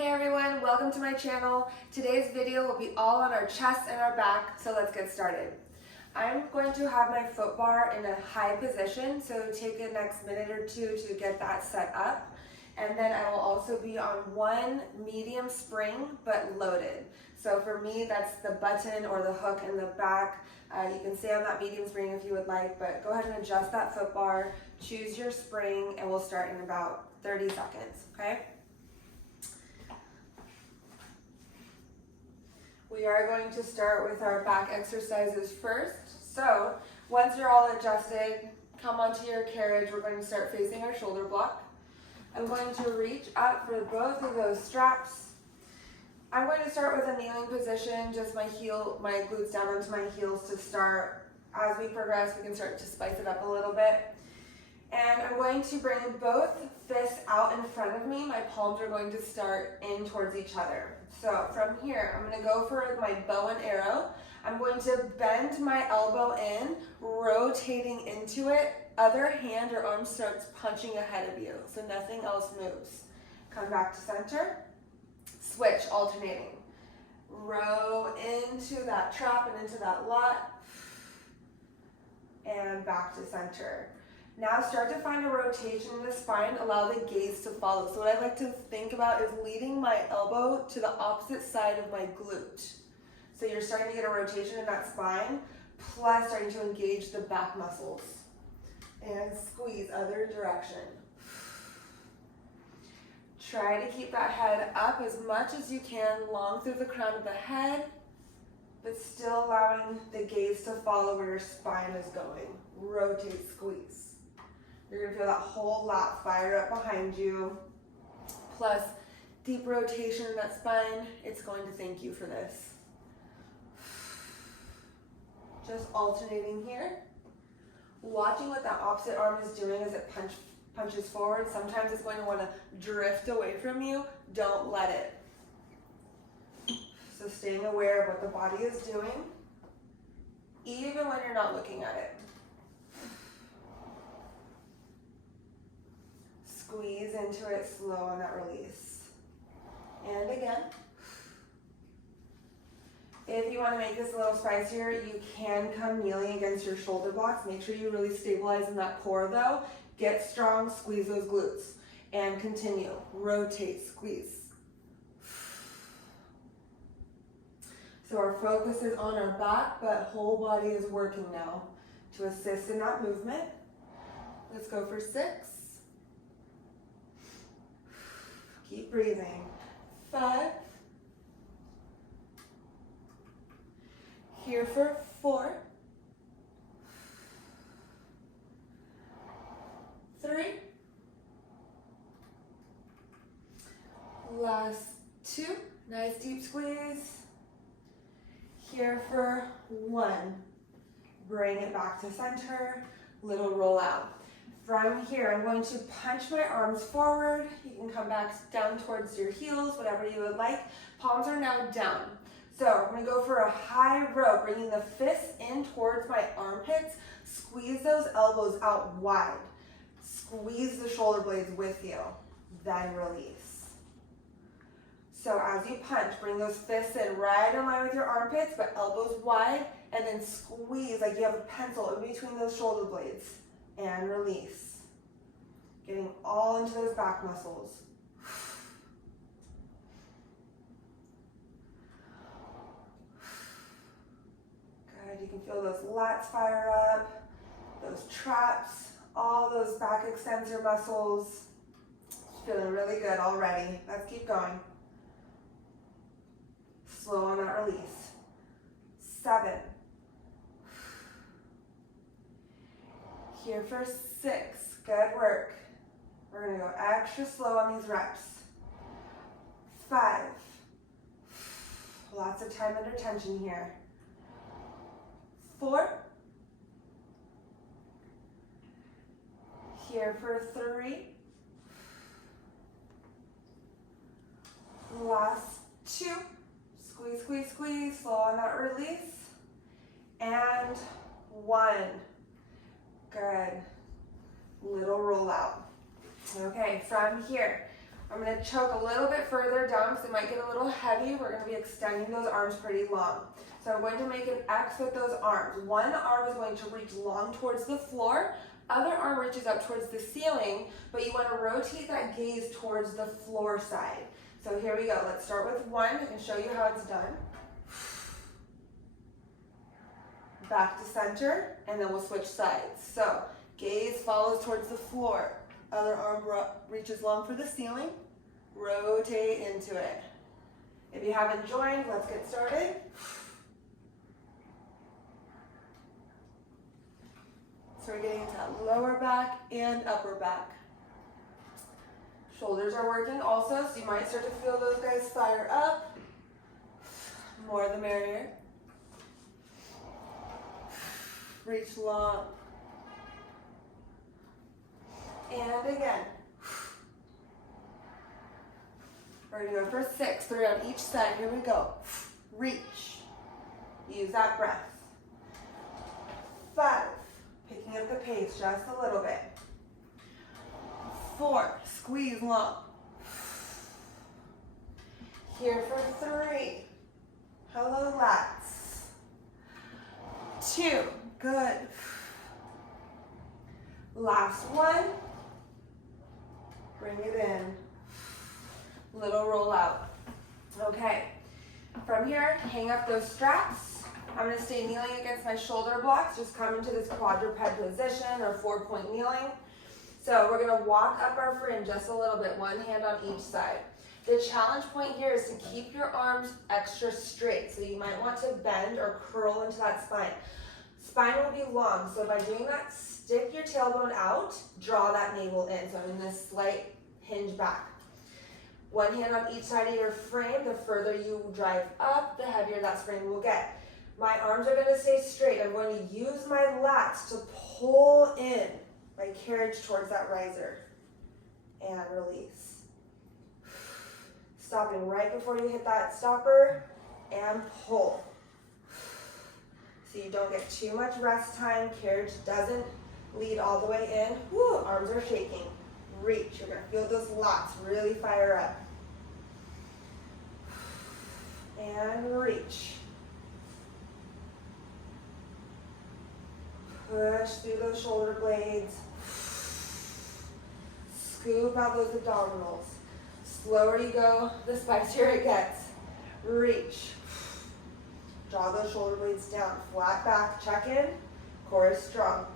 Hey everyone, welcome to my channel. Today's video will be all on our chest and our back, so let's get started. I'm going to have my foot bar in a high position, so take the next minute or two to get that set up. And then I will also be on one medium spring, but loaded. So for me, that's the button or the hook in the back. You can stay on that medium spring if you would like, but go ahead and adjust that foot bar, choose your spring, and we'll start in about 30 seconds, okay? We are going to start with our back exercises first. So once you're all adjusted, come onto your carriage. We're going to start facing our shoulder block. I'm going to reach up for both of those straps. I'm going to start with a kneeling position, just my glutes down onto my heels to start. As we progress, we can start to spice it up a little bit. And I'm going to bring both fists out in front of me. My palms are going to start in towards each other. So from here, I'm going to go for my bow and arrow. I'm going to bend my elbow in, rotating into it. Other hand or arm starts punching ahead of you, so nothing else moves. Come back to center. Switch, alternating. Row into that trap and into that lot. And back to center. Now start to find a rotation in the spine, allow the gaze to follow. So what I like to think about is leading my elbow to the opposite side of my glute. So you're starting to get a rotation in that spine, plus starting to engage the back muscles. And squeeze other direction. Try to keep that head up as much as you can, long through the crown of the head, but still allowing the gaze to follow where your spine is going. Rotate, squeeze. You're going to feel that whole lat fire up behind you, plus deep rotation in that spine. It's going to thank you for this. Just alternating here. Watching what that opposite arm is doing as it punches forward. Sometimes it's going to want to drift away from you. Don't let it. So staying aware of what the body is doing, even when you're not looking at it. Squeeze into it, slow on that release. And again. If you want to make this a little spicier, you can come kneeling against your shoulder blocks. Make sure you really stabilize in that core though. Get strong, squeeze those glutes. And continue. Rotate, squeeze. So our focus is on our back, but whole body is working now to assist in that movement. Let's go for 6. Keep breathing. 5. Here for 4. 3. Last 2. Nice deep squeeze. Here for 1. Bring it back to center. Little roll out. From here, I'm going to punch my arms forward. You can come back down towards your heels, whatever you would like. Palms are now down. So I'm going to go for a high row, bringing the fists in towards my armpits. Squeeze those elbows out wide. Squeeze the shoulder blades with you. Then release. So as you punch, bring those fists in right in line with your armpits, but elbows wide, and then squeeze like you have a pencil in between those shoulder blades. And release. Getting all into those back muscles. Good, you can feel those lats fire up, those traps, all those back extensor muscles. Feeling really good already. Let's keep going. Slow on that release. 7. Here for 6. Good work. We're going to go extra slow on these reps. 5. Lots of time under tension here. 4. Here for 3. Last 2. Squeeze, squeeze, squeeze. Slow on that release. And 1. Good. Little roll out. Okay, from here, I'm going to choke a little bit further down because it might get a little heavy. We're going to be extending those arms pretty long. So I'm going to make an X with those arms. One arm is going to reach long towards the floor. Other arm reaches up towards the ceiling, but you want to rotate that gaze towards the floor side. So here we go. Let's start with one. I can show you how it's done. Back to center, and then we'll switch sides. So gaze follows towards the floor. Other arm reaches long for the ceiling. Rotate into it. If you haven't joined, let's get started. So we're getting into that lower back and upper back. Shoulders are working also, so you might start to feel those guys fire up. More the merrier. Reach long. And again. We're going to go for 6, 3 on each side. Here we go. Reach. Use that breath. 5. Picking up the pace just a little bit. 4. Squeeze long. Here for 3. Hello, lats. 2. Good. Last one. Bring it in. Little roll out. Okay. From here, hang up those straps. I'm going to stay kneeling against my shoulder blocks. Just come into this quadruped position or 4-point kneeling. So we're going to walk up our frame just a little bit, one hand on each side. The challenge point here is to keep your arms extra straight. So you might want to bend or curl into that spine. Spine will be long, so by doing that, stick your tailbone out, draw that navel in. So I'm in this slight hinge back. One hand on each side of your frame. The further you drive up, the heavier that spring will get. My arms are going to stay straight. I'm going to use my lats to pull in my carriage towards that riser. And release. Stopping right before you hit that stopper and pull. So you don't get too much rest time. Carriage doesn't lead all the way in. Woo, arms are shaking. Reach. You're going to feel those lats really fire up. And reach. Push through those shoulder blades. Scoop out those abdominals. Slower you go, the spicier it gets. Reach. Draw those shoulder blades down. Flat back, check in. Core is strong.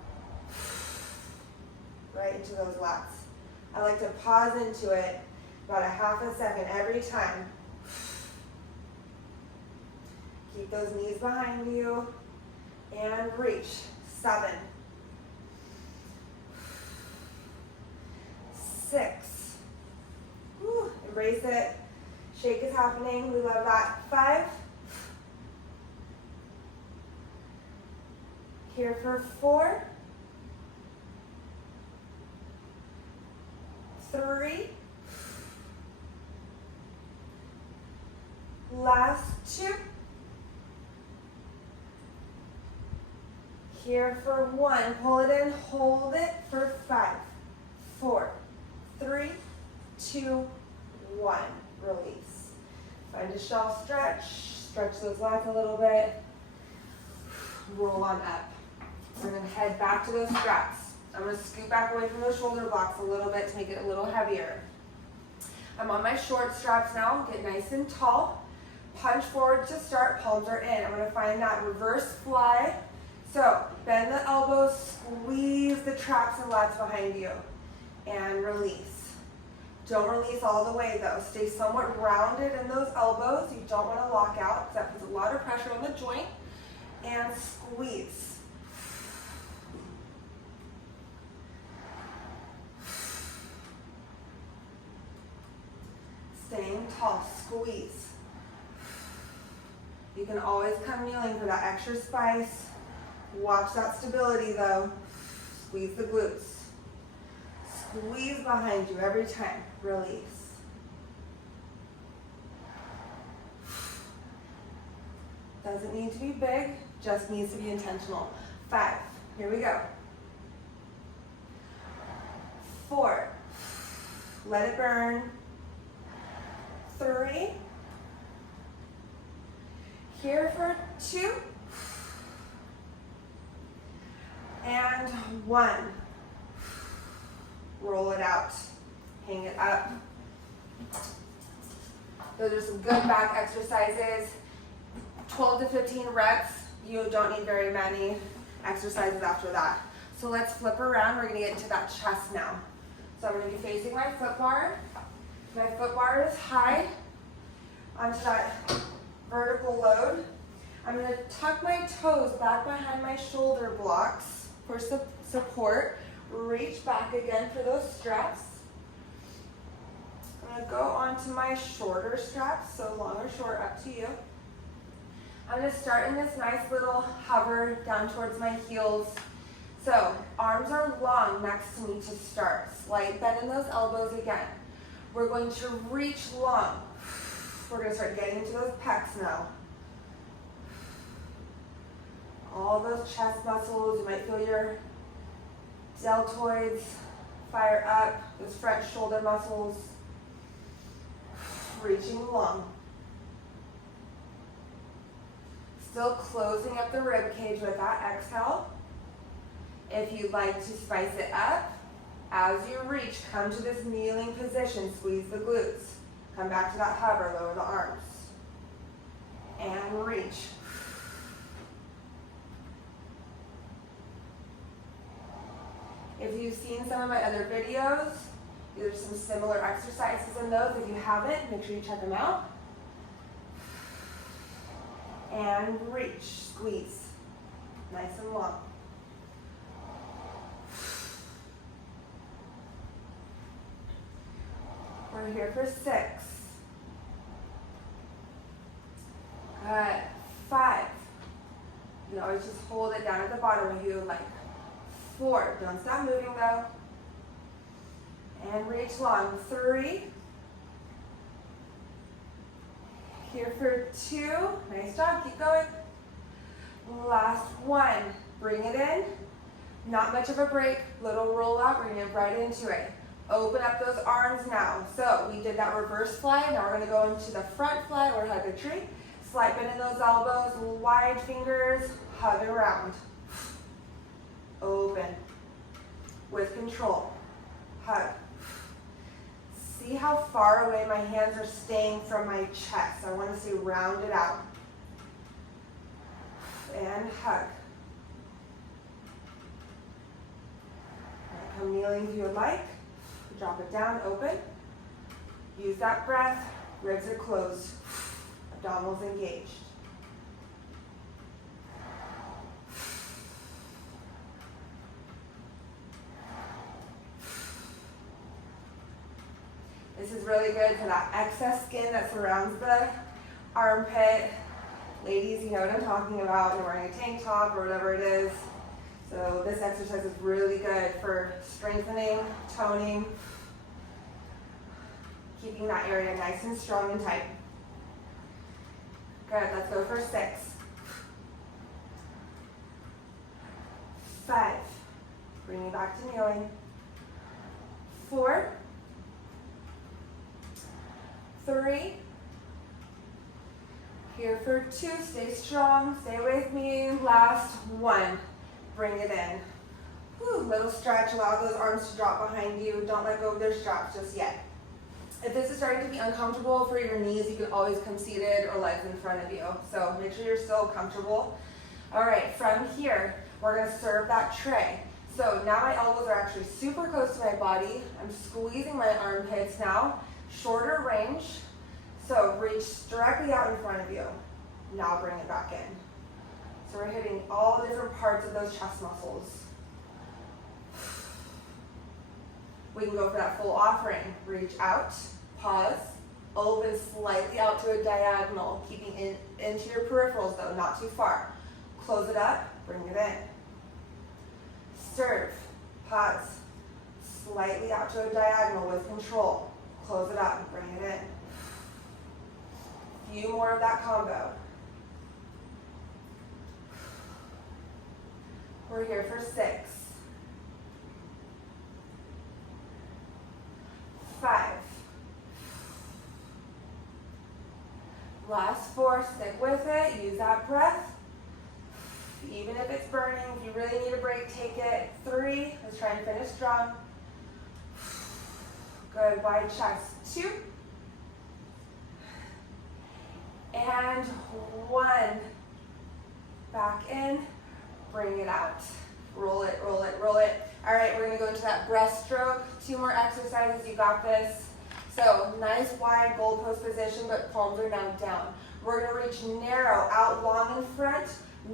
Right into those lats. I like to pause into it about a half a second every time. Keep those knees behind you. And reach. 7. 6. Whew, embrace it. Shake is happening. We love that. 5. Here for 4. 3. Last 2. Here for 1. Pull it in, hold it for 5, 4, 3, 2, 1. Release. Find a shelf stretch. Stretch those lats a little bit. Roll on up. We're going to head back to those straps. I'm going to scoot back away from those shoulder blocks a little bit to make it a little heavier. I'm on my short straps now. Get nice and tall. Punch forward to start. Palms are in. I'm going to find that reverse fly. So bend the elbows, squeeze the traps and lats behind you, and release. Don't release all the way though. Stay somewhat rounded in those elbows. You don't want to lock out because that puts a lot of pressure on the joint. And squeeze. Staying tall, squeeze. You can always come kneeling for that extra spice. Watch that stability though. Squeeze the glutes. Squeeze behind you every time. Release. Doesn't need to be big, just needs to be intentional. 5. Here we go. 4. Let it burn. Here for 2. And 1. Roll it out. Hang it up. Those are some good back exercises. 12 to 15 reps. You don't need very many exercises after that. So let's flip around. We're going to get into that chest now. So I'm going to be facing my foot bar. My foot bar is high onto that vertical load. I'm going to tuck my toes back behind my shoulder blocks for support. Reach back again for those straps. I'm going to go onto my shorter straps, so long or short, up to you. I'm going to start in this nice little hover down towards my heels. So arms are long next to me to start. Slight bend in those elbows again. We're going to reach long. We're going to start getting into those pecs now. All those chest muscles, you might feel your deltoids fire up, those front shoulder muscles. Reaching long. Still closing up the rib cage with that exhale. If you'd like to spice it up, as you reach, come to this kneeling position, squeeze the glutes. Come back to that hover, lower the arms. And reach. If you've seen some of my other videos, there's some similar exercises in those. If you haven't, make sure you check them out. And reach, squeeze. Nice and long. We're here for 6. Good. 5. You always just hold it down at the bottom if you would like. 4. Don't stop moving though. And reach long. 3. Here for 2. Nice job. Keep going. Last 1. Bring it in. Not much of a break. Little roll out. Bring it right into it. Open up those arms now. So we did that reverse fly. Now we're going to go into the front fly or hug a tree. Slight bend in those elbows. Wide fingers. Hug around. Open. With control. Hug. See how far away my hands are staying from my chest. I want to see rounded out. And hug. Come kneeling if you would like. Drop it down, open. Use that breath. Ribs are closed. Abdominals engaged. This is really good for that excess skin that surrounds the armpit. Ladies, you know what I'm talking about. You're wearing a tank top or whatever it is. So this exercise is really good for strengthening, toning, keeping that area nice and strong and tight. Good, let's go for 6. 5. Bring me back to kneeling. 4. 3. Here for 2. Stay strong. Stay with me. Last 1. Bring it in. Whew, little stretch. Allow those arms to drop behind you. Don't let go of their straps just yet. If this is starting to be uncomfortable for your knees, you can always come seated or legs in front of you. So make sure you're still comfortable. All right, from here, we're going to serve that tray. So now my elbows are actually super close to my body. I'm squeezing my armpits now. Shorter range. So reach directly out in front of you. Now bring it back in. So we're hitting all the different parts of those chest muscles. We can go for that full offering. Reach out, pause, open slightly out to a diagonal, keeping into your peripherals though, not too far. Close it up, bring it in. Serve, pause, slightly out to a diagonal with control. Close it up, bring it in. Few more of that combo. We're here for 6. 5. Last 4, stick with it, use that breath. Even if it's burning, if you really need a break, take it. 3, let's try and finish strong. Good, wide chest. 2. And 1. Back in, bring it out. Roll it, roll it, roll it. All right, we're gonna go into that breaststroke. 2 more exercises, you got this. So nice wide goalpost position, but palms are now down. We're gonna reach narrow, out long in front,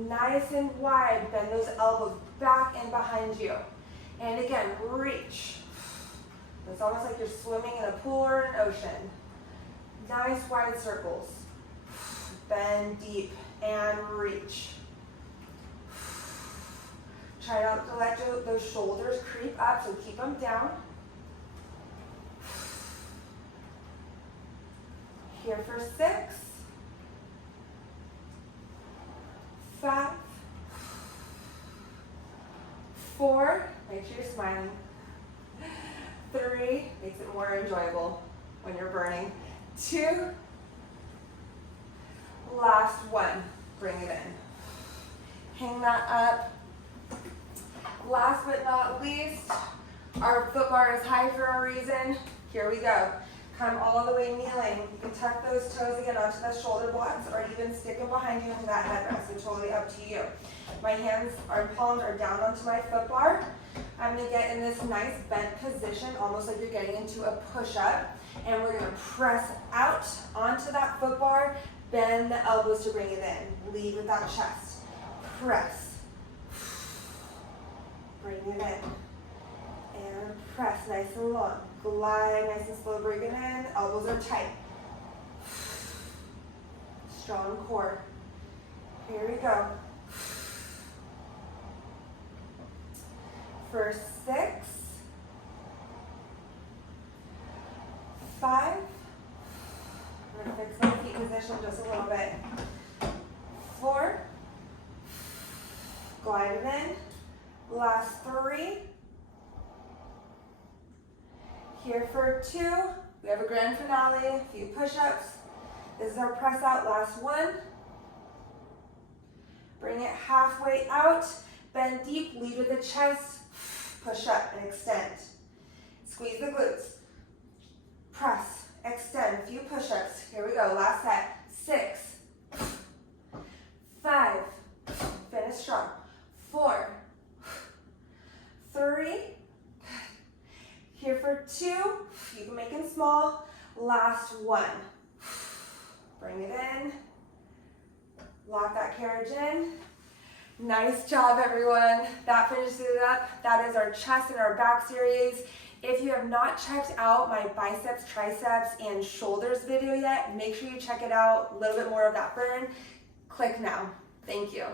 nice and wide. Bend those elbows back and behind you. And again, reach. It's almost like you're swimming in a pool or an ocean. Nice wide circles. Bend deep and reach. Try not to let those shoulders creep up, so keep them down. Here for 6, 5, 4, make sure you're smiling. 3, makes it more enjoyable when you're burning. 2, last 1, bring it in. Hang that up. Last but not least, our foot bar is high for a reason. Here we go. Come all the way kneeling. You can tuck those toes again onto the shoulder blocks or even stick them behind you into that headrest. So totally up to you. My hands, our palms are down onto my foot bar. I'm going to get in this nice bent position, almost like you're getting into a push-up. And we're going to press out onto that foot bar, bend the elbows to bring it in. Lead with that chest. Press. Bring it in. And press nice and long. Glide nice and slow, bring it in. Elbows are tight. Strong core. Here we go. For 6, 5. We're going to fix my feet position just a little bit. 4. Glide it in. Last 3. Here for 2, we have a grand finale, a few push-ups. This is our press out, last 1. Bring it halfway out, bend deep, lead with the chest, push up and extend. Squeeze the glutes. Press, extend, a few push-ups. Here we go, last set. 6, 5, finish strong. 4, 3, here for 2, you can make them small. Last 1. Bring it in. Lock that carriage in. Nice job, everyone. That finishes it up. That is our chest and our back series. If you have not checked out my biceps, triceps, and shoulders video yet, make sure you check it out. A little bit more of that burn. Click now. Thank you.